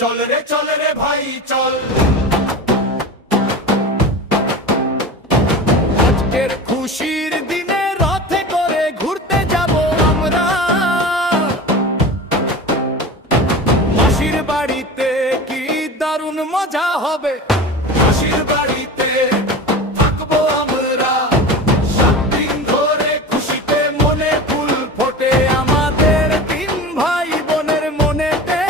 চল রে চল রে ভাই চল। আজকের খুশির দিনে রথে করে ঘুরতে যাব আমরা, মাসির বাড়িতে কি দারুণ মজা হবে। মাসির বাড়িতে থাকবো আমরা, 7 দিন ধরে খুশিতে মনে ফুল ফোটে আমাদের 3 ভাই বোনের মনেতে।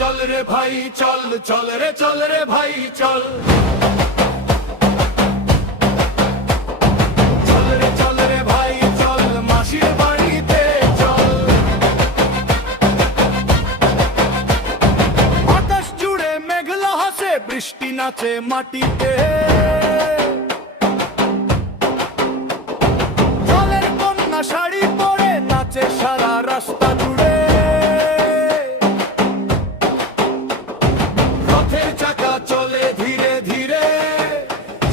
চল রে ভাই চল, চল রে চল রে ভাই চল। চল রে চল রে ভাই চল, মাসির বাড়িতে চল। আকাশ জুড়ে মেঘলা হাসে, বৃষ্টি নাচে মাটিতে। জলের কন্যা শাড়ি পরে নাচে সারা রাস্তা জুড়ে। রথের চাকা চলে ধীরে ধীরে,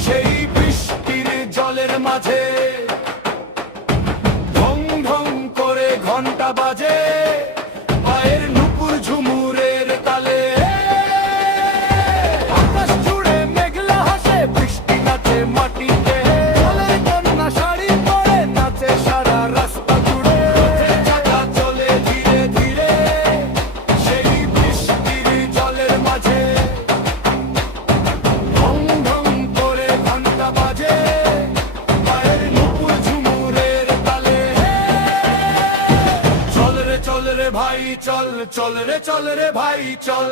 সেই বৃষ্টির জলের মাঝে। ঢং ঢং করে ঘন্টা বাজে, পায়ের নুপুর ঝুমুরের তালে। আকাশ জুড়ে মেঘলা হাসে, বৃষ্টি নাচে মাটিতে। জলের কন্যা শাড়ি পরে নাচে সারা রাস্তা জুড়ে। রথের চাকা চলে ধীরে ধীরে, সেই বৃষ্টির জলের মাঝে। ঢং ঢং করে ঘন্টা বাজে, পায়ের নুপুর ঝুমুরের তালে। চল রে ভাই চল, চল রে চল রে ভাই চল।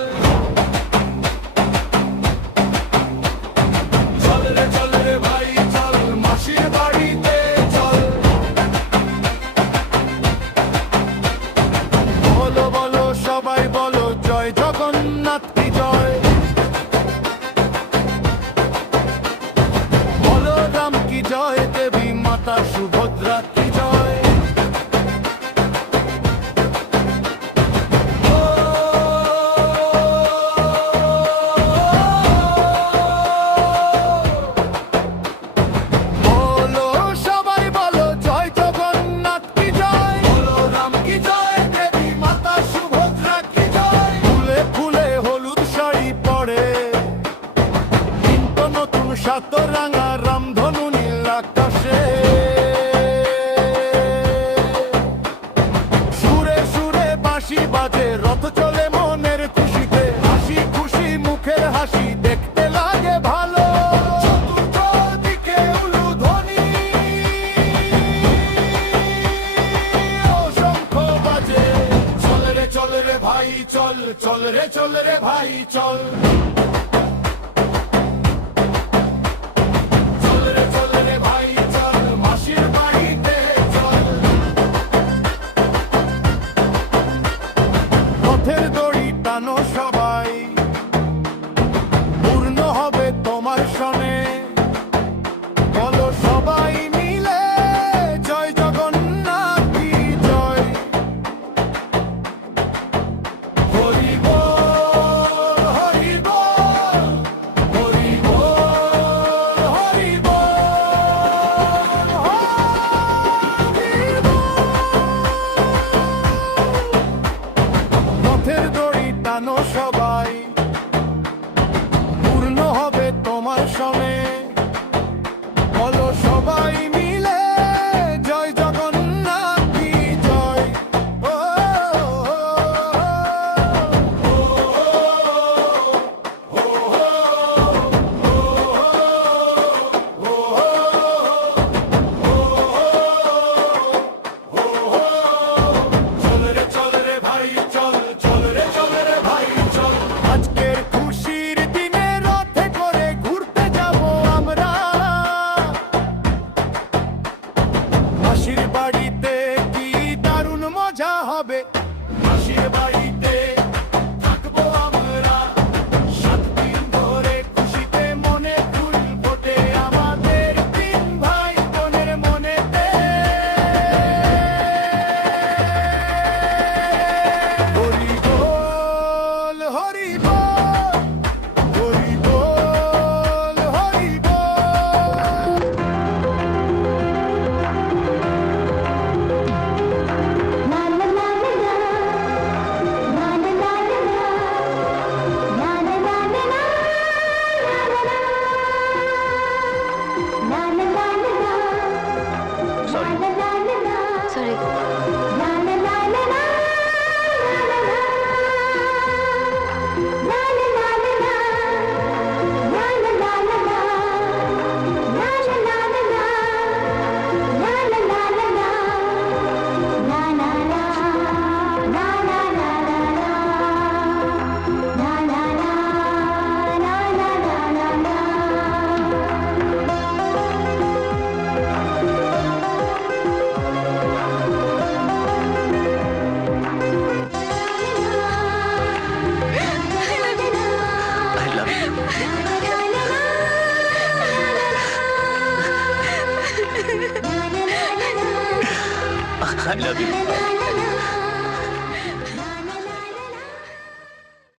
চল রে চল রে ভাই চল, মাসির বাড়িতে চল। বলো বলো সবাই বলো, জয় জগন্নাথ কি জয়। বলো রাম কি জয়, দেবী মাতা সুভদ্রা কি জয়। বলো সবাই বলো, জয় জগন্নাথ কি জয়। বলো রাম কি জয়, দেবী মাতা সুভদ্রা কি জয়। ফুলে ফুলে হলুদ শাড়ি পরে, কিন্তু নতুন সাত রাঙা রামধনু নীল আকাশে। সুরে সুরে বাঁশি বাজে, রথ চলে মনের খুশিতে। হাসি খুশি মুখের হাসি দেখতে লাগে ভালো। চতুর্দিকে উলুধ্বনি, ও শঙ্খ বাজে। চল রে ভাই চল, চল রে ভাই চল। চল রে ভাই চল, মাসির বাড়িতে চল। রথের দড়ি টানো সবাই, পূর্ণ হবে তোমার সনে। বলো সবাই মিলে, জয় জগন্নাথ কি জয়। হরি বল হরি বল, আই লাভ ইউ